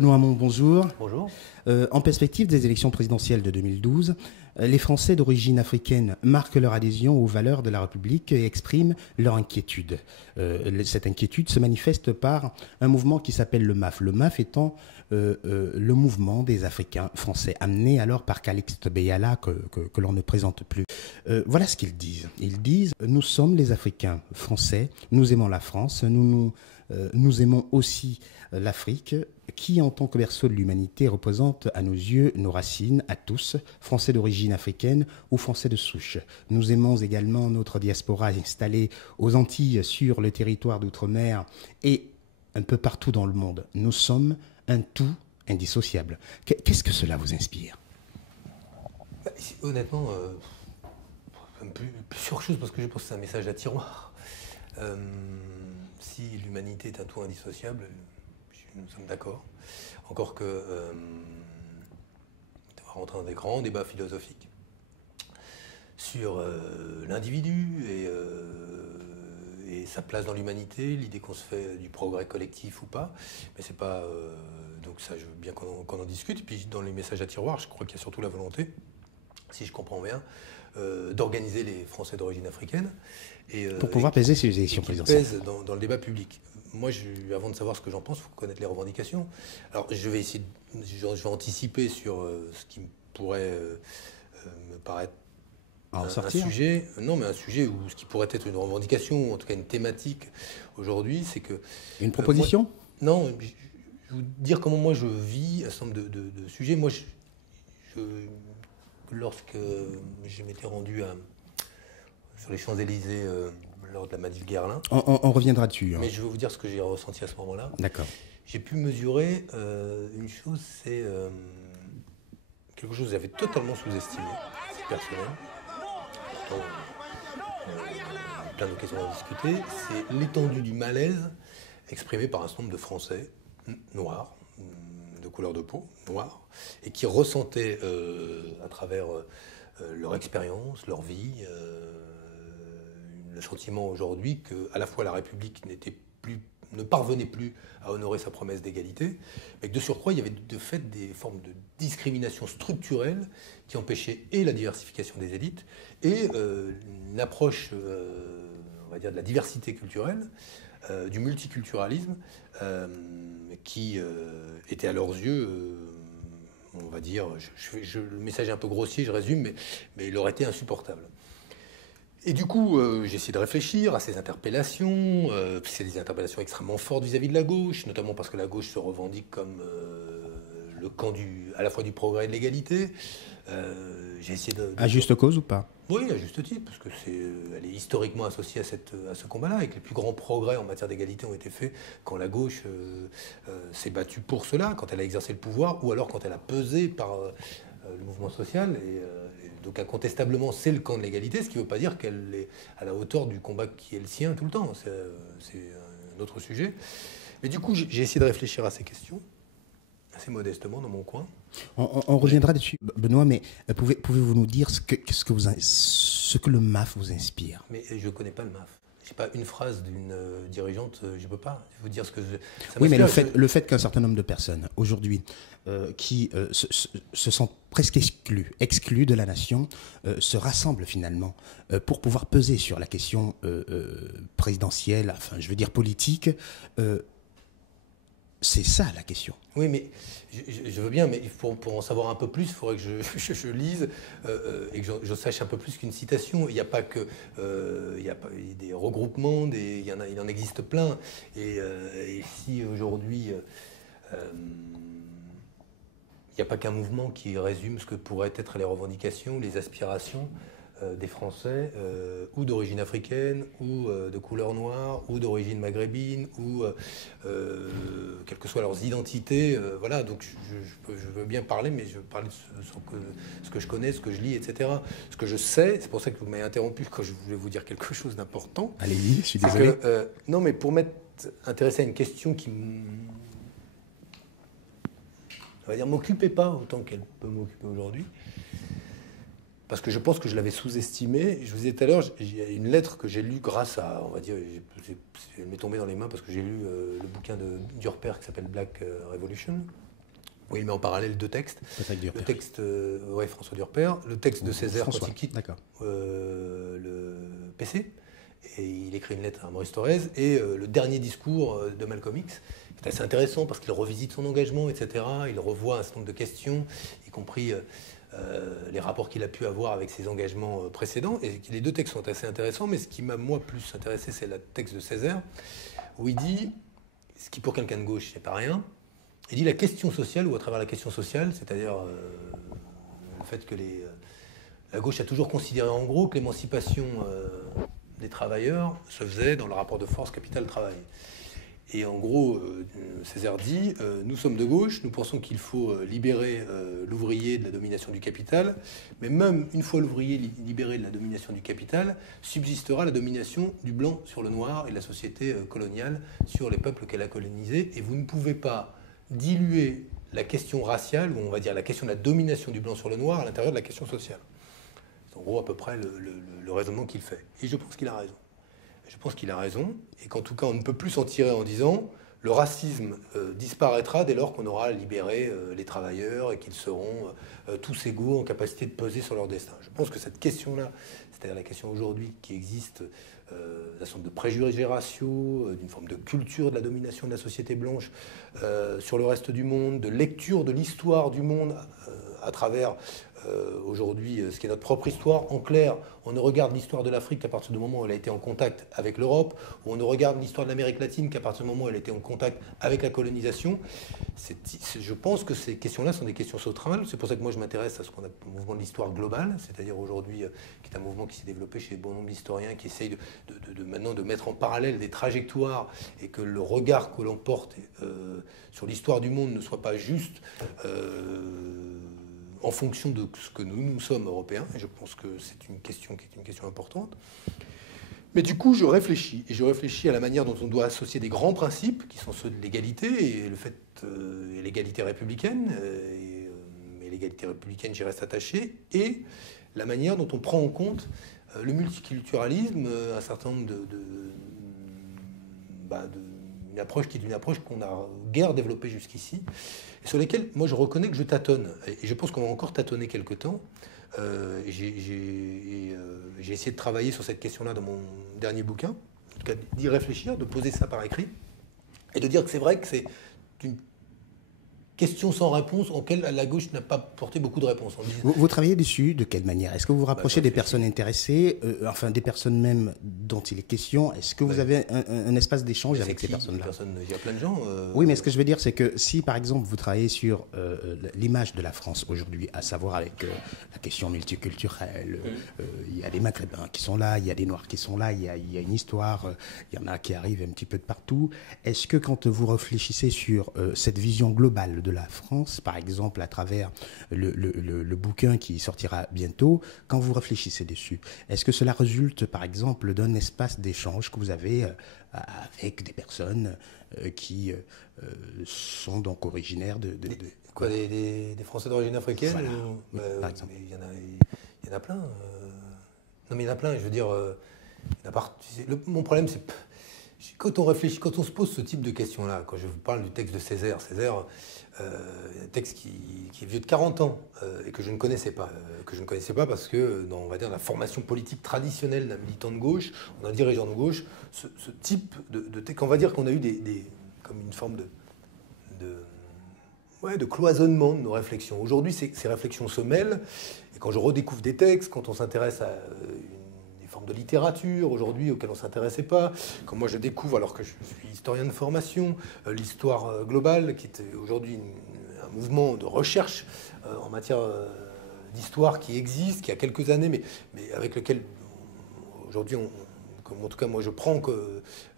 Benoît Hamon, bonjour. Bonjour. En perspective des élections présidentielles de 2012, les Français d'origine africaine marquent leur adhésion aux valeurs de la République et expriment leur inquiétude. Cette inquiétude se manifeste par un mouvement qui s'appelle le MAF. Le MAF étant le mouvement des Africains français, amené alors par Calixte Beyala, que l'on ne présente plus. Voilà ce qu'ils disent. Ils disent « Nous sommes les Africains français, nous aimons la France, nous aimons aussi l'Afrique, qui en tant que berceau de l'humanité représente à nos yeux nos racines, à tous, Français d'origine africaine ou Français de souche. Nous aimons également notre diaspora installée aux Antilles, sur le territoire d'outre-mer et un peu partout dans le monde. Nous sommes un tout indissociable. » Qu'est-ce que cela vous inspire? Honnêtement, plusieurs choses, parce que je pense que c'est un message à tiroir. Si l'humanité est un tout indissociable, nous sommes d'accord. Encore que on va rentrer dans des grands débats philosophiques sur l'individu et sa place dans l'humanité, l'idée qu'on se fait du progrès collectif ou pas. Mais c'est pas... donc ça, je veux bien qu'on en discute. Et puis dans les messages à tiroir, je crois qu'il y a surtout la volonté, si je comprends bien, d'organiser les Français d'origine africaine. Pour pouvoir peser sur les élections présidentielles. Pèse dans le débat public. Moi, avant de savoir ce que j'en pense, il faut connaître les revendications. Alors, je vais anticiper sur ce qui pourrait me paraître un sujet. Non, mais un sujet où ce qui pourrait être une revendication, ou en tout cas une thématique aujourd'hui, c'est que... Une proposition non, je vais vous dire comment moi je vis un certain nombre de sujets. Moi, lorsque je m'étais rendu sur les Champs-Élysées lors de la Manif Guerlain. On reviendra dessus. Mais je vais vous dire ce que j'ai ressenti à ce moment-là. D'accord. J'ai pu mesurer une chose, c'est quelque chose que j'avais totalement sous-estimé, c'est personnel. Pourtant, plein d'occasions à discuter. C'est l'étendue du malaise exprimé par un certain nombre de Français noirs, de couleur de peau, noirs, et qui ressentaient à travers leur expérience, leur vie, le sentiment aujourd'hui qu'à la fois la République ne parvenait plus à honorer sa promesse d'égalité, mais que de surcroît, il y avait de fait des formes de discrimination structurelle qui empêchaient et la diversification des élites et une approche, on va dire, de la diversité culturelle, du multiculturalisme, qui était à leurs yeux... on va dire, le message est un peu grossier, je résume, mais il aurait été insupportable. Et du coup, j'ai essayé de réfléchir à ces interpellations. C'est des interpellations extrêmement fortes vis-à-vis de la gauche, notamment parce que la gauche se revendique comme le camp à la fois du progrès et de l'égalité. J'ai essayé à juste cause ou pas? Oui, à juste titre, parce que elle est historiquement associée à ce combat-là, et que les plus grands progrès en matière d'égalité ont été faits quand la gauche s'est battue pour cela, quand elle a exercé le pouvoir, ou alors quand elle a pesé par le mouvement social. Donc incontestablement, c'est le camp de l'égalité, ce qui ne veut pas dire qu'elle est à la hauteur du combat qui est le sien tout le temps. C'est un autre sujet. Mais du coup, j'ai essayé de réfléchir à ces questions, assez modestement, dans mon coin. On reviendra dessus, Benoît, mais pouvez-vous nous dire ce que le MAF vous inspire? Mais je ne connais pas le MAF. Je n'ai pas une phrase d'une dirigeante, je ne peux pas vous dire ce que ça oui, mais le fait qu'un certain nombre de personnes, aujourd'hui, qui se sentent presque exclus de la nation, se rassemblent finalement pour pouvoir peser sur la question présidentielle, enfin, je veux dire politique, c'est ça la question. Oui, mais je veux bien, mais pour en savoir un peu plus, il faudrait que je lise et que je sache un peu plus qu'une citation. Il n'y a pas que il y a des regroupements, il en existe plein. Et si aujourd'hui il n'y a pas qu'un mouvement qui résume ce que pourraient être les revendications, les aspirations des Français, ou d'origine africaine, ou de couleur noire, ou d'origine maghrébine, ou quelles que soient leurs identités. Voilà, donc je veux bien parler, mais je veux parler de ce que je connais, ce que je lis, etc. Ce que je sais, c'est pour ça que vous m'avez interrompu quand je voulais vous dire quelque chose d'important. Allez-y, je suis désolé. Non, mais pour m'être intéressé à une question qui on va dire, m'occupait pas autant qu'elle peut m'occuper aujourd'hui. Parce que je pense que je l'avais sous-estimé. Je vous disais tout à l'heure, il y a une lettre que j'ai lue grâce à, on va dire, elle m'est tombée dans les mains parce que j'ai lu le bouquin de Durper qui s'appelle Black Revolution, où il met en parallèle deux textes. Le texte, François Durper, le texte de Césaire quand il quitte le PC, et il écrit une lettre à Maurice Thorez, et le dernier discours de Malcolm X. C'est assez intéressant parce qu'il revisite son engagement, etc. Il revoit un certain nombre de questions, y compris les rapports qu'il a pu avoir avec ses engagements précédents. Et les deux textes sont assez intéressants, mais ce qui m'a, moi, plus intéressé, c'est le texte de Césaire, où il dit, ce qui pour quelqu'un de gauche, c'est pas rien, il dit la question sociale, ou à travers la question sociale, c'est-à-dire le fait que la gauche a toujours considéré en gros que l'émancipation des travailleurs se faisait dans le rapport de force capital-travail. Et en gros, Césaire dit, nous sommes de gauche, nous pensons qu'il faut libérer l'ouvrier de la domination du capital, mais même une fois l'ouvrier libéré de la domination du capital, subsistera la domination du blanc sur le noir et de la société coloniale sur les peuples qu'elle a colonisés, et vous ne pouvez pas diluer la question raciale, ou on va dire la question de la domination du blanc sur le noir à l'intérieur de la question sociale. C'est en gros à peu près le raisonnement qu'il fait. Et je pense qu'il a raison. Je pense qu'il a raison, et qu'en tout cas, on ne peut plus s'en tirer en disant le racisme disparaîtra dès lors qu'on aura libéré les travailleurs et qu'ils seront tous égaux en capacité de peser sur leur destin. Je pense que cette question-là, c'est-à-dire la question aujourd'hui qui existe d'un sorte de préjugés raciaux, d'une forme de culture de la domination de la société blanche sur le reste du monde, de lecture de l'histoire du monde à travers aujourd'hui ce qui est notre propre histoire. En clair, on ne regarde l'histoire de l'Afrique qu'à partir du moment où elle a été en contact avec l'Europe, ou on ne regarde l'histoire de l'Amérique latine qu'à partir du moment où elle a été en contact avec la colonisation. Je pense que ces questions-là sont des questions centrales. C'est pour ça que moi je m'intéresse à ce qu'on appelle le mouvement de l'histoire globale, c'est-à-dire aujourd'hui, qui est un mouvement qui s'est développé chez bon nombre d'historiens, qui essayent maintenant de mettre en parallèle des trajectoires, et que le regard que l'on porte sur l'histoire du monde ne soit pas juste en fonction de ce que nous sommes européens, et je pense que c'est une question qui est une question importante. Mais du coup, je réfléchis à la manière dont on doit associer des grands principes, qui sont ceux de l'égalité, et et l'égalité républicaine, et l'égalité républicaine, j'y reste attaché, et la manière dont on prend en compte le multiculturalisme, un certain nombre une approche qui est une approche qu'on a guère développée jusqu'ici, et sur lesquelles, moi, je reconnais que je tâtonne. Et je pense qu'on va encore tâtonner quelque temps. J'ai essayé de travailler sur cette question-là dans mon dernier bouquin, en tout cas d'y réfléchir, de poser ça par écrit, et de dire que c'est vrai que c'est une question sans réponse auquel la gauche n'a pas porté beaucoup de réponses. Vous travaillez dessus de quelle manière? Est-ce que vous vous rapprochez des personnes intéressées, enfin des personnes même dont il est question? Est-ce que vous avez un espace d'échange avec ces personnes-là? Il y a plein de gens. Oui, mais ce que je veux dire, c'est que si par exemple vous travaillez sur l'image de la France aujourd'hui, à savoir avec la question multiculturelle, il y a des Maghrébins qui sont là, il y a des Noirs qui sont là, il y a une histoire, il y en a qui arrivent un petit peu de partout. Est-ce que quand vous réfléchissez sur cette vision globale de la France, par exemple à travers le bouquin qui sortira bientôt, quand vous réfléchissez dessus, est-ce que cela résulte par exemple d'un espace d'échange que vous avez avec des personnes qui sont donc originaires des Français d'origine africaine? Voilà. Par exemple. Il y en a plein. Non mais il y en a plein, je veux dire, mon problème c'est quand on réfléchit, quand on se pose ce type de questions-là, quand je vous parle du texte de Césaire, un texte qui est vieux de 40 ans et que je ne connaissais pas, parce que dans, on va dire, la formation politique traditionnelle d'un militant de gauche, d'un dirigeant de gauche, ce type de texte, on va dire qu'on a eu comme une forme de cloisonnement de nos réflexions. Aujourd'hui, ces réflexions se mêlent, et quand je redécouvre des textes, quand on s'intéresse à des formes de littérature aujourd'hui auxquelles on ne s'intéressait pas, quand moi je découvre, alors que je suis historien de formation, l'histoire globale, qui est aujourd'hui un mouvement de recherche en matière d'histoire qui existe, qui a quelques années, mais avec lequel aujourd'hui, en tout cas moi je prends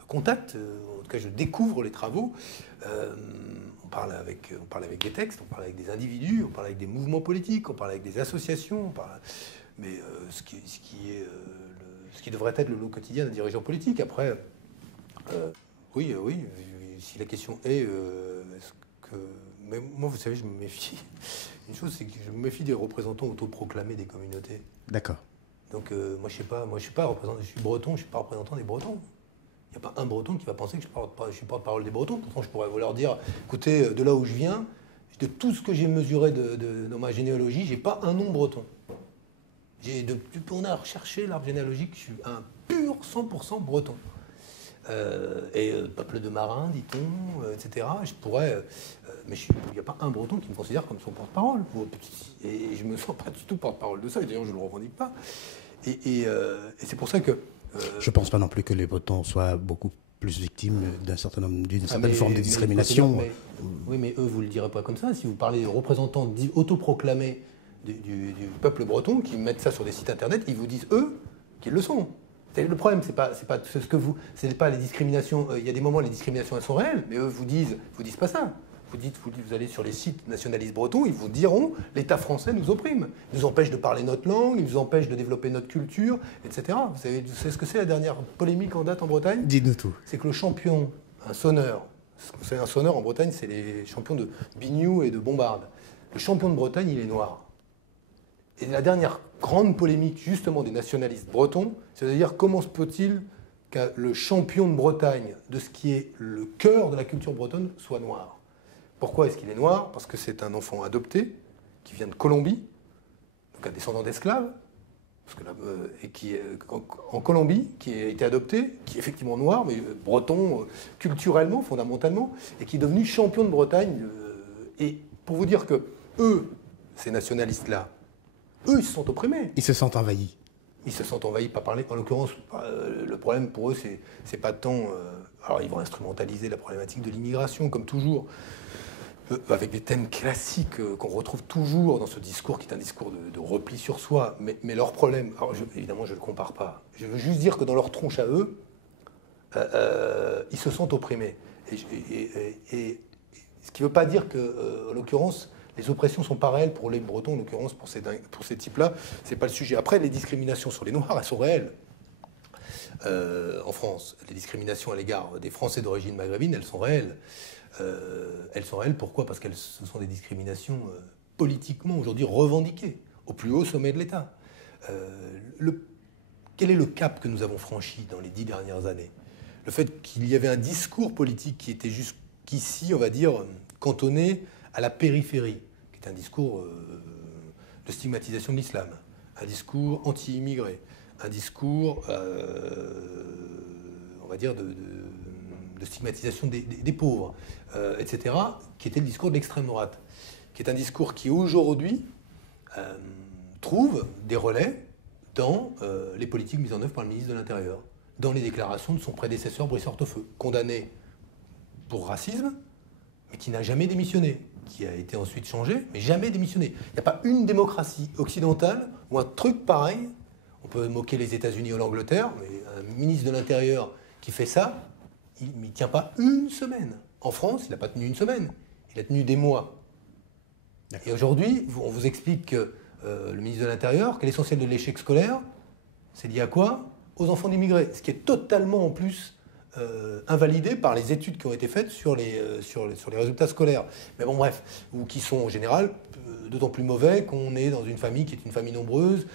contact, en tout cas je découvre les travaux. On parle avec des textes, on parle avec des individus, on parle avec des mouvements politiques, on parle avec des associations, mais ce qui devrait être le lot quotidien d'un dirigeant politique. Après, oui, si la question est, mais moi, vous savez, je me méfie. Une chose, c'est que je me méfie des représentants autoproclamés des communautés. D'accord. Donc, moi, je suis pas représentant, je suis breton, je ne suis pas représentant des Bretons. Il n'y a pas un Breton qui va penser que je suis porte-parole des Bretons. Pourtant, je pourrais leur dire, écoutez, de là où je viens, De tout ce que j'ai mesuré dans ma généalogie, j'ai pas un nom breton. On a recherché l'arbre généalogique, je suis un pur 100% breton. Peuple de marins, dit-on, etc. Je pourrais, mais il n'y a pas un breton qui me considère comme son porte-parole. Et je ne me sens pas du tout porte-parole de ça, et d'ailleurs je ne le revendique pas. Et c'est pour ça que... Je ne pense pas non plus que les Bretons soient beaucoup plus victimes d'une certaine forme de discrimination. Oui, mais eux, vous ne le direz pas comme ça. Si vous parlez aux représentants autoproclamés du peuple breton, qui mettent ça sur des sites internet, ils vous disent, eux, qu'ils le sont. Le problème, c'est pas les discriminations. Il y a des moments, les discriminations, elles sont réelles, mais eux vous disent pas ça. Vous allez sur les sites nationalistes bretons, ils vous diront l'État français nous opprime, il nous empêche de parler notre langue, il nous empêche de développer notre culture, etc. Vous savez ce que c'est la dernière polémique en date en Bretagne ? Dites-nous tout. C'est que le champion, un sonneur, vous savez, un sonneur en Bretagne, c'est les champions de biniou et de bombarde. Le champion de Bretagne, il est noir. Et la dernière grande polémique, justement, des nationalistes bretons, c'est de dire comment se peut-il que le champion de Bretagne, de ce qui est le cœur de la culture bretonne, soit noir. Pourquoi est-ce qu'il est noir ? Parce que c'est un enfant adopté, qui vient de Colombie, donc un descendant d'esclaves, et qui est en Colombie, qui a été adopté, qui est effectivement noir, mais breton culturellement, fondamentalement, et qui est devenu champion de Bretagne. Et pour vous dire que eux, ces nationalistes-là, eux, ils se sont opprimés. Ils se sentent envahis. Ils se sentent envahis, pas parler. En l'occurrence, le problème pour eux, c'est pas tant... alors, ils vont instrumentaliser la problématique de l'immigration, comme toujours, avec des thèmes classiques qu'on retrouve toujours dans ce discours, qui est un discours de repli sur soi. Mais leur problème... Alors, évidemment, je ne le compare pas. Je veux juste dire que dans leur tronche à eux, ils se sentent opprimés. Et ce qui ne veut pas dire que, en l'occurrence... Les oppressions sont pas réelles pour les Bretons, en l'occurrence pour ces types-là, c'est pas le sujet. Après, les discriminations sur les Noirs, elles sont réelles. En France, les discriminations à l'égard des Français d'origine maghrébine, elles sont réelles. Elles sont réelles, pourquoi ? Parce que ce sont des discriminations politiquement aujourd'hui revendiquées, au plus haut sommet de l'État. Quel est le cap que nous avons franchi dans les 10 dernières années ? Le fait qu'il y avait un discours politique qui était jusqu'ici, on va dire, cantonné à la périphérie, qui est un discours de stigmatisation de l'islam, un discours anti-immigré, un discours, on va dire, de stigmatisation des pauvres, etc., qui était le discours de l'extrême droite, qui est un discours qui, aujourd'hui, trouve des relais dans les politiques mises en œuvre par le ministre de l'Intérieur, dans les déclarations de son prédécesseur Brice Hortefeux, condamné pour racisme, mais qui n'a jamais démissionné, qui a été ensuite changé, mais jamais démissionné. Il n'y a pas une démocratie occidentale où un truc pareil, on peut moquer les États-Unis ou l'Angleterre, mais un ministre de l'Intérieur qui fait ça, il ne tient pas une semaine. En France, il n'a pas tenu une semaine, il a tenu des mois. Et aujourd'hui, on vous explique que le ministre de l'Intérieur, que l'essentiel de l'échec scolaire, c'est lié à quoi ? Aux enfants d'immigrés. Ce qui est totalement en plus invalidé par les études qui ont été faites sur les résultats scolaires. Mais bon, bref, ou qui sont en général d'autant plus mauvais qu'on est dans une famille qui est une famille nombreuse,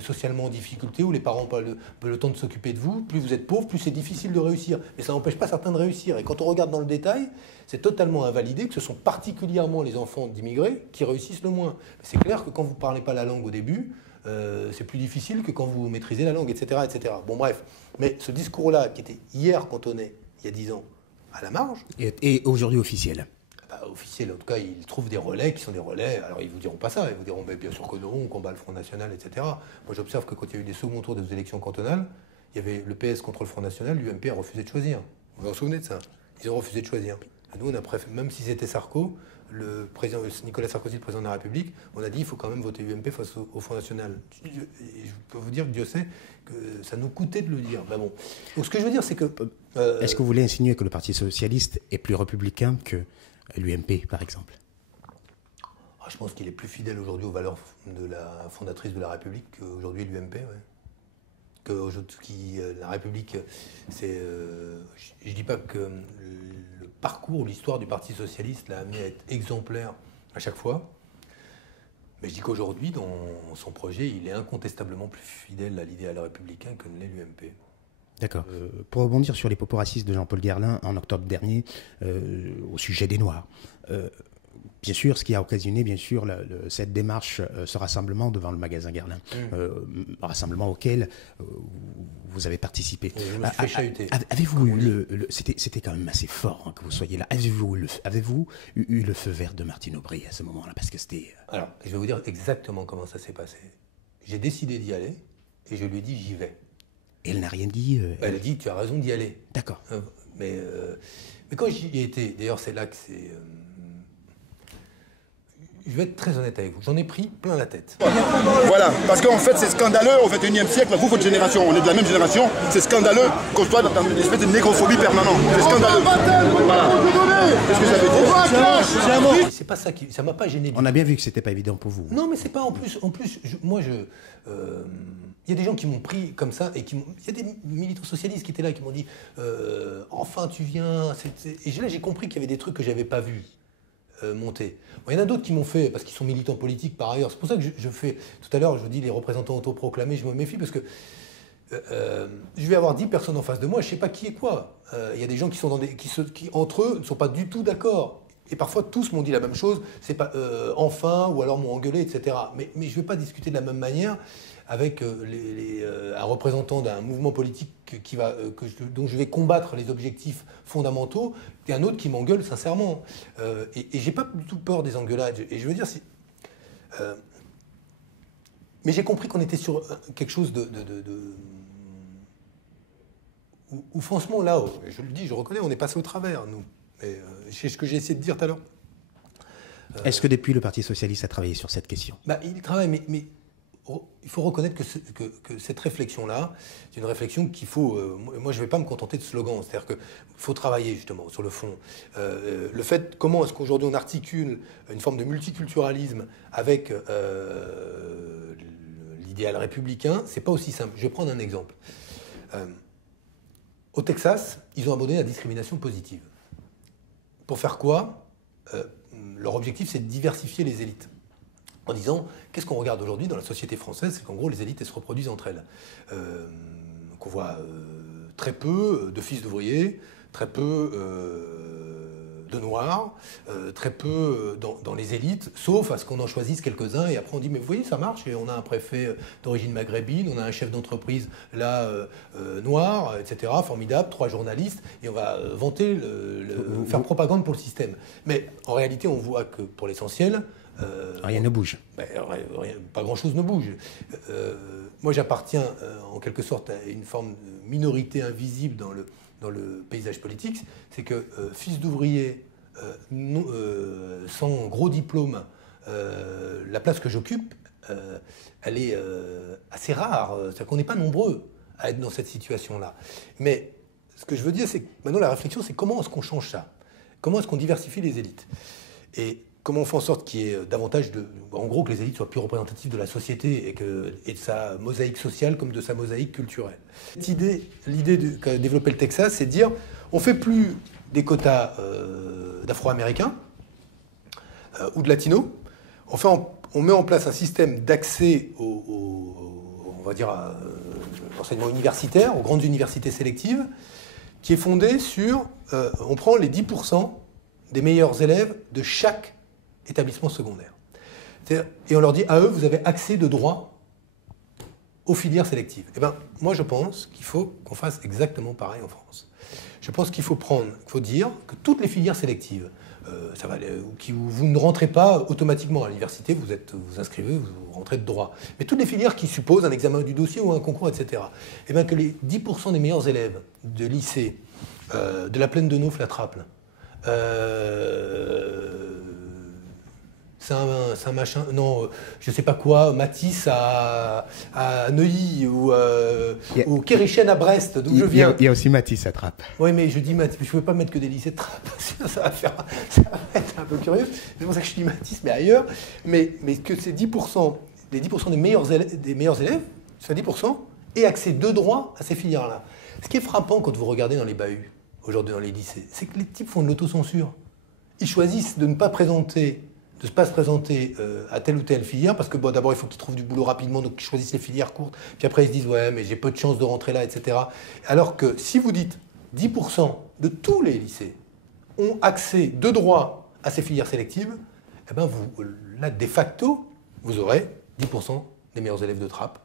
socialement en difficulté, où les parents n'ont pas le temps de s'occuper de vous. Plus vous êtes pauvre, plus c'est difficile de réussir. Mais ça n'empêche pas certains de réussir. Et quand on regarde dans le détail, c'est totalement invalidé que ce sont particulièrement les enfants d'immigrés qui réussissent le moins. C'est clair que quand vous ne parlez pas la langue au début, c'est plus difficile que quand vous maîtrisez la langue, etc., etc. Bon, bref. Mais ce discours-là, qui était hier cantonné, il y a 10 ans, à la marge... Et aujourd'hui officiel. Officiel, en tout cas, ils trouvent des relais qui sont des relais. Alors, ils ne vous diront pas ça. Ils vous diront, mais bien sûr que non, on combat le Front National, etc. Moi, j'observe que quand il y a eu des seconds tours des élections cantonales, il y avait le PS contre le Front National, l'UMP a refusé de choisir. Vous vous souvenez de ça ? Ils ont refusé de choisir. Et nous, on a même si c'était Sarko, Nicolas Sarkozy, le président de la République, on a dit qu'il faut quand même voter UMP face au Front National. Et je peux vous dire que Dieu sait que ça nous coûtait de le dire. Ben bon. Donc ce que je veux dire, c'est que... Est-ce que vous voulez insinuer que le Parti socialiste est plus républicain que l'UMP, par exemple ? Je pense qu'il est plus fidèle aujourd'hui aux valeurs de la fondatrice de la République qu'aujourd'hui l'UMP. Ouais. La République, c'est... je ne dis pas que le parcours, l'histoire du Parti socialiste l'a amené à être exemplaire à chaque fois. Mais je dis qu'aujourd'hui, dans son projet, il est incontestablement plus fidèle à l'idéal républicain que ne l'est l'UMP. D'accord. Pour rebondir sur les propos racistes de Jean-Paul Guerlain en octobre dernier, au sujet des Noirs, Bien sûr, ce qui a occasionné, bien sûr, cette démarche, ce rassemblement devant le magasin Guerlain, rassemblement auquel vous avez participé. Je me suis fait chahuter. Avez-vous eu c'était quand même assez fort hein, que vous soyez là. Avez-vous eu le feu vert de Martine Aubry à ce moment-là? Parce que c'était... Alors, je vais vous dire exactement comment ça s'est passé. J'ai décidé d'y aller et je lui ai dit j'y vais. Et elle n'a rien dit Elle a dit tu as raison d'y aller. D'accord. Mais quand j'y ai été, d'ailleurs c'est là que c'est... Je vais être très honnête avec vous, j'en ai pris plein la tête. Voilà, parce qu'en fait c'est scandaleux au XXIe siècle, vous, votre génération, on est de la même génération, c'est scandaleux qu'on soit dans une espèce de négrophobie permanente. C'est scandaleux. Voilà. Qu'est-ce que ça veut dire? C'est pas ça ça m'a pas gêné. On a bien vu que c'était pas évident pour vous. Non mais c'est pas en plus il y a des gens qui m'ont pris comme ça et il y a des militants socialistes qui étaient là qui m'ont dit enfin tu viens, et là j'ai compris qu'il y avait des trucs que j'avais pas vus monter. Bon, il y en a d'autres qui m'ont fait, parce qu'ils sont militants politiques par ailleurs, c'est pour ça que je fais, tout à l'heure je vous dis les représentants autoproclamés, je me méfie parce que je vais avoir 10 personnes en face de moi, je sais pas qui est quoi. Il y a des gens qui sont qui entre eux ne sont pas du tout d'accord. Et parfois tous m'ont dit la même chose, c'est pas enfin, ou alors m'ont engueulé, etc. Mais je vais pas discuter de la même manière avec un représentant d'un mouvement politique dont je vais combattre les objectifs fondamentaux, et un autre qui m'engueule sincèrement. Et j'ai pas du tout peur des engueulades. Et je veux dire, mais j'ai compris qu'on était sur quelque chose où franchement, là, je le dis, je reconnais, on est passé au travers, nous. C'est ce que j'ai essayé de dire tout à l'heure. Est-ce que depuis le Parti Socialiste a travaillé sur cette question? Il travaille, mais il faut reconnaître que cette réflexion-là, c'est une réflexion qu'il faut... moi, je ne vais pas me contenter de slogans. C'est-à-dire qu'il faut travailler, justement, sur le fond. Le fait, comment est-ce qu'aujourd'hui on articule une forme de multiculturalisme avec l'idéal républicain, c'est pas aussi simple. Je vais prendre un exemple. Au Texas, ils ont abandonné la discrimination positive. Pour faire quoi? Leur objectif, c'est de diversifier les élites. En disant, qu'est-ce qu'on regarde aujourd'hui dans la société française? C'est qu'en gros, les élites, elles se reproduisent entre elles. Qu'on voit très peu de fils d'ouvriers, très peu de noirs, très peu dans les élites, sauf à ce qu'on en choisisse quelques-uns. Et après, on dit, mais vous voyez, ça marche. Et on a un préfet d'origine maghrébine, on a un chef d'entreprise, là, noir, etc. Formidable, 3 journalistes. Et on va vanter, faire propagande pour le système. Mais en réalité, on voit que, pour l'essentiel... rien ne bouge. Pas grand-chose ne bouge. Moi, j'appartiens en quelque sorte à une forme de minorité invisible dans le paysage politique. C'est que fils d'ouvrier, sans gros diplôme, la place que j'occupe, elle est assez rare. C'est-à-dire qu'on n'est pas nombreux à être dans cette situation-là. Mais ce que je veux dire, c'est que maintenant, la réflexion, c'est comment est-ce qu'on change ça? Comment est-ce qu'on diversifie les élites? Et comment on fait en sorte qu'il y ait davantage en gros, que les élites soient plus représentatives de la société et de sa mosaïque sociale comme de sa mosaïque culturelle. L'idée qu'a développé le Texas, c'est de dire, on ne fait plus des quotas d'Afro-Américains ou de Latinos, on met en place un système d'accès on va dire, à l'enseignement universitaire, aux grandes universités sélectives, qui est fondé sur, on prend les 10% des meilleurs élèves de chaque établissement secondaire. Et on leur dit, à eux, vous avez accès de droit aux filières sélectives. Eh bien, moi, je pense qu'il faut qu'on fasse exactement pareil en France. Je pense qu'il faut dire que toutes les filières sélectives, où vous ne rentrez pas automatiquement à l'université, vous inscrivez, vous rentrez de droit. Mais toutes les filières qui supposent un examen du dossier ou un concours, etc. Eh bien, que les 10% des meilleurs élèves de lycée, de la plaine de Neauphle-la-Trappe, c'est un machin, non, je sais pas quoi, Matisse à Neuilly ou Kérichen à Brest, d'où je viens. Il y a aussi Matisse à Trappes. Oui, mais je dis Matisse, je ne peux pas mettre que des lycées de Trappes, ça va être un peu curieux. C'est pour ça que je dis Matisse, mais ailleurs. Mais que ces 10%, les 10% des meilleurs élèves, c'est 10%, aient accès de droit à ces filières-là. Ce qui est frappant quand vous regardez dans les bahuts, aujourd'hui dans les lycées, c'est que les types font de l'autocensure. Ils choisissent de ne pas se présenter à telle ou telle filière, parce que bon, d'abord il faut qu'ils trouvent du boulot rapidement, donc ils choisissent les filières courtes, puis après ils se disent ouais mais j'ai peu de chance de rentrer là, etc. Alors que si vous dites 10% de tous les lycées ont accès de droit à ces filières sélectives, eh ben là, de facto, vous aurez 10% des meilleurs élèves de Trappes,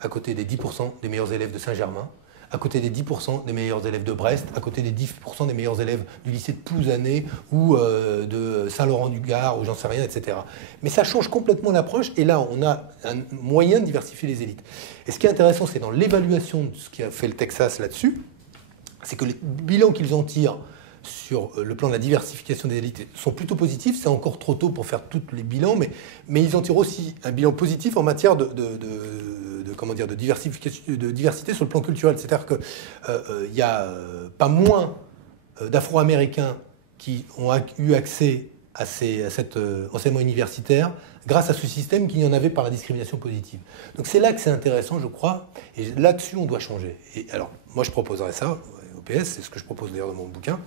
à côté des 10% des meilleurs élèves de Saint-Germain, à côté des 10% des meilleurs élèves de Brest, à côté des 10% des meilleurs élèves du lycée de Plouzané ou de Saint-Laurent-du-Gard, ou j'en sais rien, etc. Mais ça change complètement l'approche, et là, on a un moyen de diversifier les élites. Et ce qui est intéressant, c'est dans l'évaluation de ce qu'a fait le Texas là-dessus, c'est que les bilans qu'ils en tirent sur le plan de la diversification des élites sont plutôt positifs. C'est encore trop tôt pour faire tous les bilans, mais ils en tirent aussi un bilan positif en matière de diversité sur le plan culturel. C'est-à-dire qu'il n'y a pas moins d'Afro-Américains qui ont eu accès à cet enseignement universitaire grâce à ce système qu'il y en avait par la discrimination positive. Donc c'est là que c'est intéressant, je crois, et là-dessus on doit changer. Et alors, moi je proposerais ça au PS, c'est ce que je propose d'ailleurs dans mon bouquin.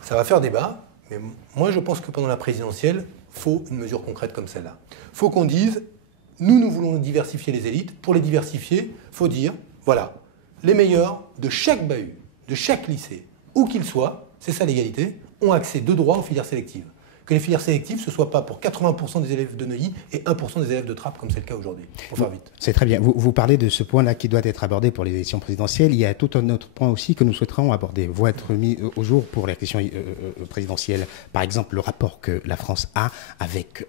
Ça va faire débat, mais moi je pense que pendant la présidentielle, il faut une mesure concrète comme celle-là. Il faut qu'on dise, nous voulons diversifier les élites. Pour les diversifier, il faut dire, voilà, les meilleurs de chaque bahut, de chaque lycée, où qu'ils soient, c'est ça l'égalité, ont accès de droit aux filières sélectives. Que les filières sélectives, ce ne soit pas pour 80% des élèves de Neuilly et 1% des élèves de Trappes, comme c'est le cas aujourd'hui, pour faire vite. C'est très bien. Vous parlez de ce point-là qui doit être abordé pour les élections présidentielles. Il y a tout un autre point aussi que nous souhaiterons aborder, vont être mis au jour pour les questions présidentielles. Par exemple, le rapport que la France a avec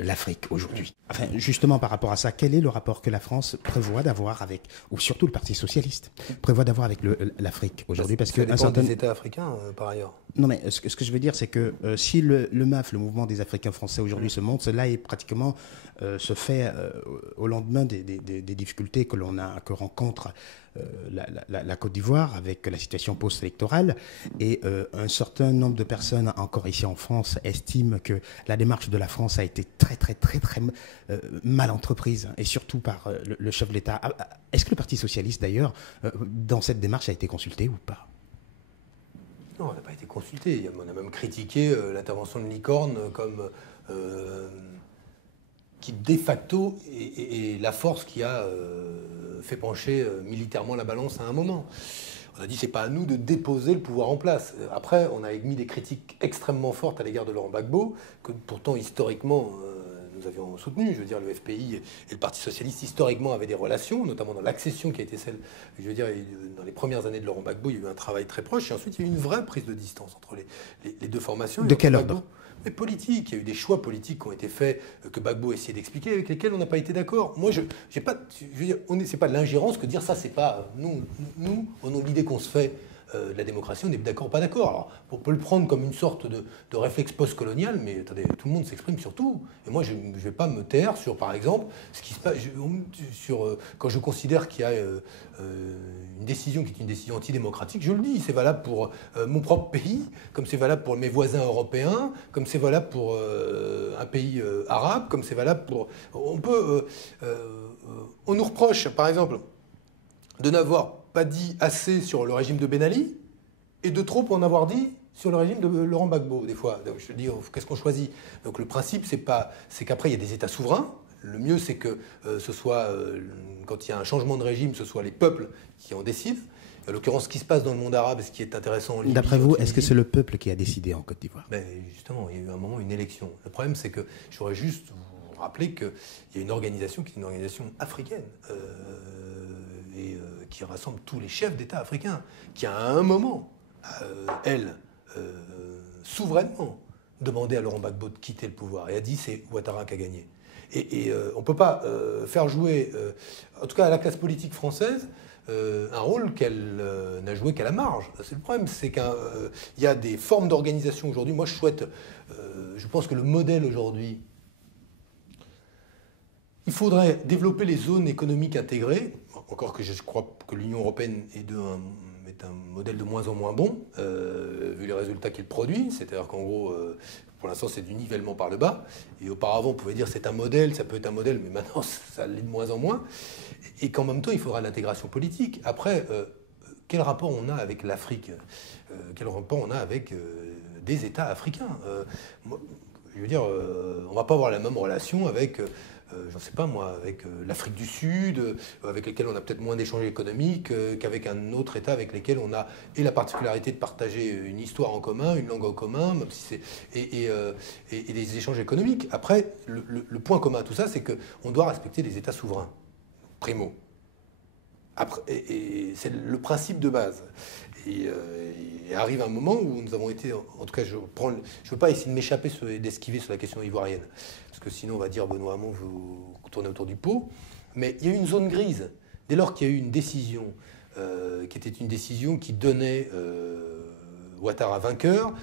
l'Afrique aujourd'hui. Enfin, justement, par rapport à ça, quel est le rapport que la France prévoit d'avoir avec, ou surtout le Parti socialiste, prévoit d'avoir avec l'Afrique aujourd'hui? Parce que ça dépend des États africains, par ailleurs. Non, mais ce que je veux dire, c'est que si le MAF, le mouvement des Africains français aujourd'hui, se monte, cela est pratiquement se fait au lendemain des difficultés que rencontre la Côte d'Ivoire avec la situation post-électorale, et un certain nombre de personnes encore ici en France estiment que la démarche de la France a été très mal entreprise, et surtout par le chef de l'État. Est-ce que le Parti socialiste d'ailleurs dans cette démarche a été consulté ou pas? Non, on n'a pas été consulté. On a même critiqué l'intervention de Licorne comme qui de facto est la force qui a fait pencher militairement la balance à un moment. On a dit c'est pas à nous de déposer le pouvoir en place. Après, on a émis des critiques extrêmement fortes à l'égard de Laurent Gbagbo, que pourtant historiquement nous avions soutenu. Je veux dire, le FPI et le Parti socialiste historiquement avaient des relations, notamment dans l'accession qui a été celle, je veux dire, dans les premières années de Laurent Gbagbo, il y a eu un travail très proche, et ensuite il y a eu une vraie prise de distance entre les deux formations. De quel ordre? Mais politique. Il y a eu des choix politiques qui ont été faits, que Gbagbo a essayé d'expliquer, avec lesquels on n'a pas été d'accord. Moi, c'est pas de l'ingérence que dire ça, c'est pas nous, on a l'idée qu'on se fait de la démocratie, on est d'accord ou pas d'accord. Alors, on peut le prendre comme une sorte de réflexe post-colonial, mais attendez, tout le monde s'exprime sur tout. Et moi, je ne vais pas me taire sur, par exemple, ce qui se passe quand je considère qu'il y a une décision qui est une décision antidémocratique, je le dis, c'est valable pour mon propre pays, comme c'est valable pour mes voisins européens, comme c'est valable pour un pays arabe, comme c'est valable pour... On nous reproche, par exemple, de n'avoir pas dit assez sur le régime de Ben Ali et de trop en avoir dit sur le régime de Laurent Gbagbo, des fois. Donc, je dis, qu'est-ce qu'on choisit? Donc le principe, c'est qu'après, il y a des États souverains. Le mieux, c'est que ce soit, quand il y a un changement de régime, ce soit les peuples qui en décident. En l'occurrence, ce qui se passe dans le monde arabe, et ce qui est intéressant en Libye... D'après vous, est-ce que c'est le peuple qui a décidé en Côte d'Ivoire? Justement, il y a eu un moment une élection. Le problème, c'est que j'aurais juste vous rappeler qu'il y a une organisation qui est une organisation africaine, qui rassemble tous les chefs d'État africains, qui à un moment, souverainement, demandé à Laurent Gbagbo de quitter le pouvoir, et a dit c'est Ouattara qui a gagné. Et on ne peut pas faire jouer, en tout cas à la classe politique française, un rôle qu'elle n'a joué qu'à la marge. C'est le problème, c'est qu'il y a des formes d'organisation aujourd'hui. Moi, je pense que le modèle aujourd'hui, il faudrait développer les zones économiques intégrées, encore que je crois que l'Union européenne est un modèle de moins en moins bon, vu les résultats qu'il produit. C'est-à-dire qu'en gros, pour l'instant, c'est du nivellement par le bas. Et auparavant, on pouvait dire c'est un modèle, ça peut être un modèle, mais maintenant, ça l'est de moins en moins. Et qu'en même temps, il faudra l'intégration politique. Après, quel rapport on a avec l'Afrique? Quel rapport on a avec des États africains? Je veux dire, on ne va pas avoir la même relation avec... j'en sais pas moi, avec l'Afrique du Sud, avec lesquels on a peut-être moins d'échanges économiques qu'avec un autre État avec lesquels on a et la particularité de partager une histoire en commun, une langue en commun, même si c'est et des échanges économiques. Après, le point commun à tout ça, c'est qu'on doit respecter les États souverains, primo. Après, et c'est le principe de base. Et arrive un moment où nous avons été, en tout cas, je veux pas essayer de m'échapper et d'esquiver sur la question ivoirienne, parce que sinon on va dire Benoît Hamon, vous tournez autour du pot. Mais il y a eu une zone grise dès lors qu'il y a eu une décision qui était une décision qui donnait Ouattara vainqueur.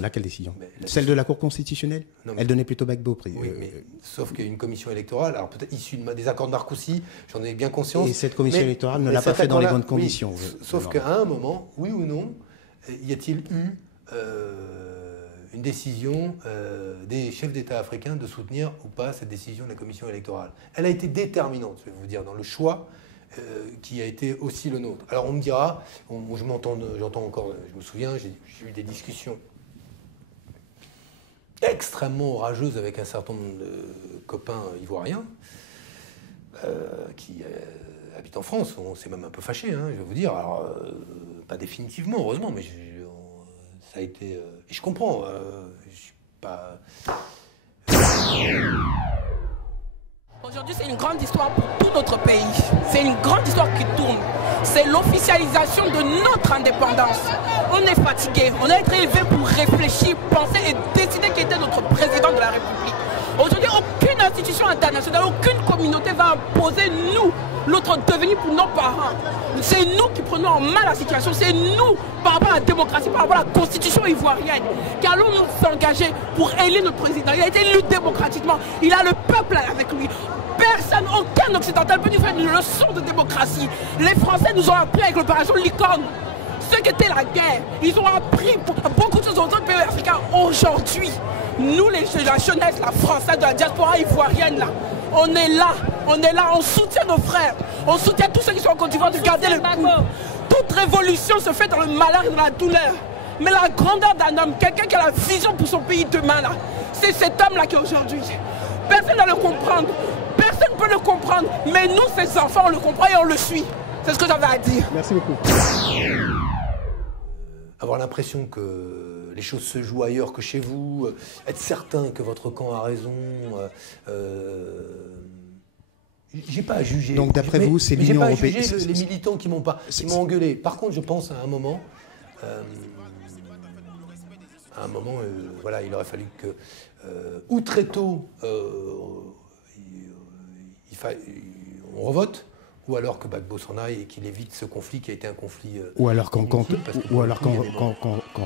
Laquelle décision? Celle de la Cour constitutionnelle? Non, Elle donnait plutôt Gbagbo. Oui, mais sauf qu'il y a une commission électorale, alors peut-être issue des accords de Marcoussi, j'en ai bien conscience. Et cette commission électorale ne l'a pas fait dans les bonnes conditions. Oui, sauf qu'à un moment, oui ou non, y a-t-il eu une décision des chefs d'État africains de soutenir ou pas cette décision de la commission électorale? Elle a été déterminante, je vais vous dire, dans le choix qui a été aussi le nôtre. Alors on me dira, j'entends encore, je me souviens, j'ai eu des discussions extrêmement orageuses avec un certain nombre de copains ivoiriens qui habitent en France. On s'est même un peu fâchés, hein, je vais vous dire. Alors, pas définitivement, heureusement, mais ça a été... et je comprends, je suis pas... Aujourd'hui, c'est une grande histoire pour tout notre pays. C'est une grande histoire qui tourne. C'est l'officialisation de notre indépendance. On est fatigué. On a été élevé pour réfléchir, penser et décider qui était notre président de la République. Aujourd'hui, aucune institution internationale, aucune communauté va imposer nous, notre devenir pour nos parents. C'est nous qui prenons en main la situation. C'est nous, par rapport à la démocratie, par rapport à la constitution ivoirienne, qui allons nous s'engager pour élire notre président. Il a été élu démocratiquement. Il a le peuple avec lui. Personne, aucun occidental peut nous faire une leçon de démocratie. Les Français nous ont appris avec l'opération Licorne. Ce qu'était la guerre, ils ont appris beaucoup de choses aux autres pays africains. Aujourd'hui, nous, la jeunesse, la française de la diaspora ivoirienne, là, on est là, on soutient nos frères, on soutient tous ceux qui sont en Côte d'Ivoire de garder le coup. Toute révolution se fait dans le malheur et dans la douleur. Mais la grandeur d'un homme, quelqu'un qui a la vision pour son pays demain, là, c'est cet homme-là qui est aujourd'hui. Personne ne le comprendre, personne ne peut le comprendre, mais nous, ces enfants, on le comprend et on le suit. C'est ce que j'avais à dire. Merci beaucoup. Avoir l'impression que les choses se jouent ailleurs que chez vous, être certain que votre camp a raison. J'ai pas à juger. Donc d'après vous, c'est l'Union européenne. J'ai pas à juger les militants qui m'ont engueulé. Par contre, je pense à un moment, voilà, il aurait fallu que ou très tôt on revote, ou alors que Gbagbo s'en aille et qu'il évite ce conflit qui a été un conflit. Ou alors qu'on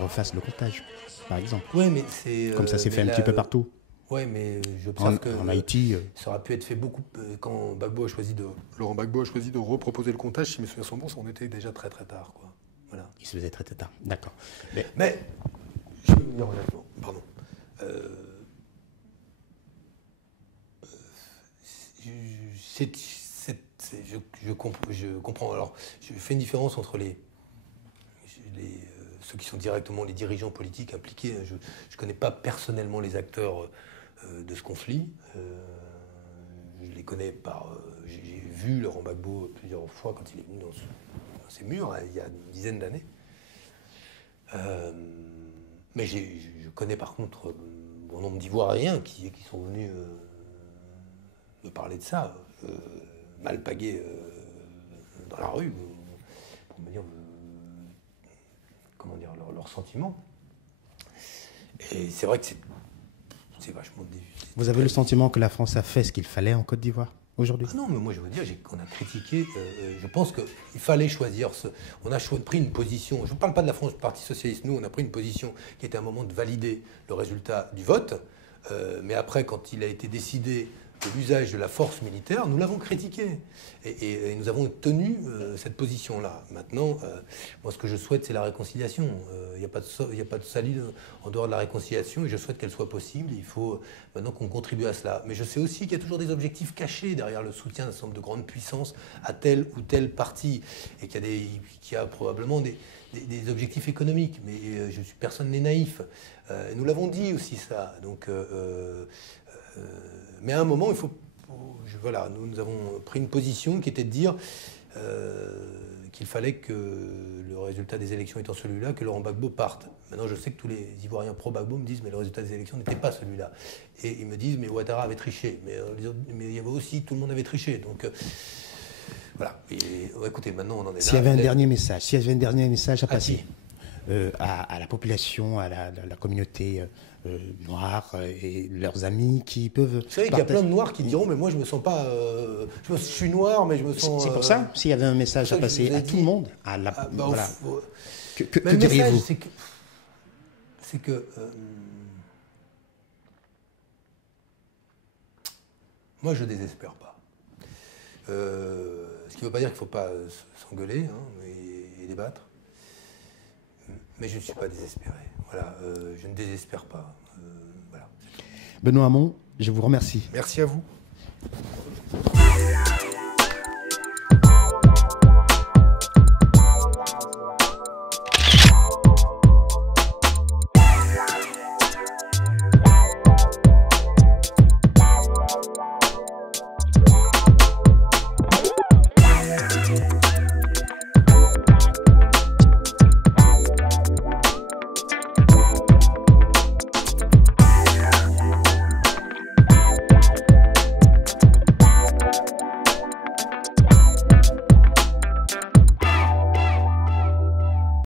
refasse le comptage, par exemple. Ouais, mais c'est comme ça s'est fait un petit peu partout. Ouais, mais j'observe que en Haïti, ça aurait pu être fait beaucoup quand Laurent Gbagbo a choisi de reproposer le comptage. Si mes souvenirs sont bons, on était déjà très très tard, quoi. Voilà. Il se faisait très tard. D'accord. Mais je veux dire honnêtement, pardon. Je comprends. Alors, je fais une différence entre ceux qui sont directement les dirigeants politiques impliqués. Je ne connais pas personnellement les acteurs de ce conflit. Je les connais j'ai vu Laurent Gbagbo plusieurs fois quand il est venu dans ces murs, hein, il y a une dizaine d'années. Mais je connais par contre bon nombre d'Ivoiriens qui sont venus me parler de ça, mal pagués dans la rue, pour me dire leurs sentiments. Et c'est vrai que c'est vachement difficile. Vous avez le sentiment que la France a fait ce qu'il fallait en Côte d'Ivoire aujourd'hui? Non, mais moi je veux dire qu'on a critiqué. Je pense qu'il fallait choisir. On a pris une position. Je ne parle pas de la France du Parti Socialiste. Nous, on a pris une position qui était un moment de valider le résultat du vote. Mais après, quand il a été décidé de l'usage de la force militaire, nous l'avons critiqué. Et nous avons tenu cette position-là. Maintenant, moi, ce que je souhaite, c'est la réconciliation. Il n'y a pas de salut en dehors de la réconciliation, et je souhaite qu'elle soit possible. Il faut maintenant qu'on contribue à cela. Mais je sais aussi qu'il y a toujours des objectifs cachés derrière le soutien d'un certain nombre de grandes puissances à tel ou tel parti, et qu'il y a probablement des objectifs économiques. Mais personne n'est naïf. Nous l'avons dit aussi, ça. Donc... mais à un moment, il faut voilà, nous avons pris une position qui était de dire qu'il fallait que le résultat des élections étant celui-là, que Laurent Gbagbo parte. Maintenant, je sais que tous les Ivoiriens pro-Gbagbo me disent mais le résultat des élections n'était pas celui-là. Et ils me disent mais Ouattara avait triché. Mais il y avait aussi, tout le monde avait triché. Donc voilà. Et, écoutez, maintenant on en est là. S'il y avait un dernier message à passer qui à la population, à la communauté noire et leurs amis qui peuvent... Vous savez qu'il y a plein de noirs qui diront mais moi je me sens pas... je suis noir mais je me sens... C'est pour ça, s'il y avait un message à passer à tout le monde, à la... voilà. Que le diriez-vous? message, c'est que moi je désespère pas. Ce qui ne veut pas dire qu'il ne faut pas s'engueuler et débattre. Mais je ne suis pas désespéré. Voilà, je ne désespère pas. Voilà. Benoît Hamon, je vous remercie. Merci à vous.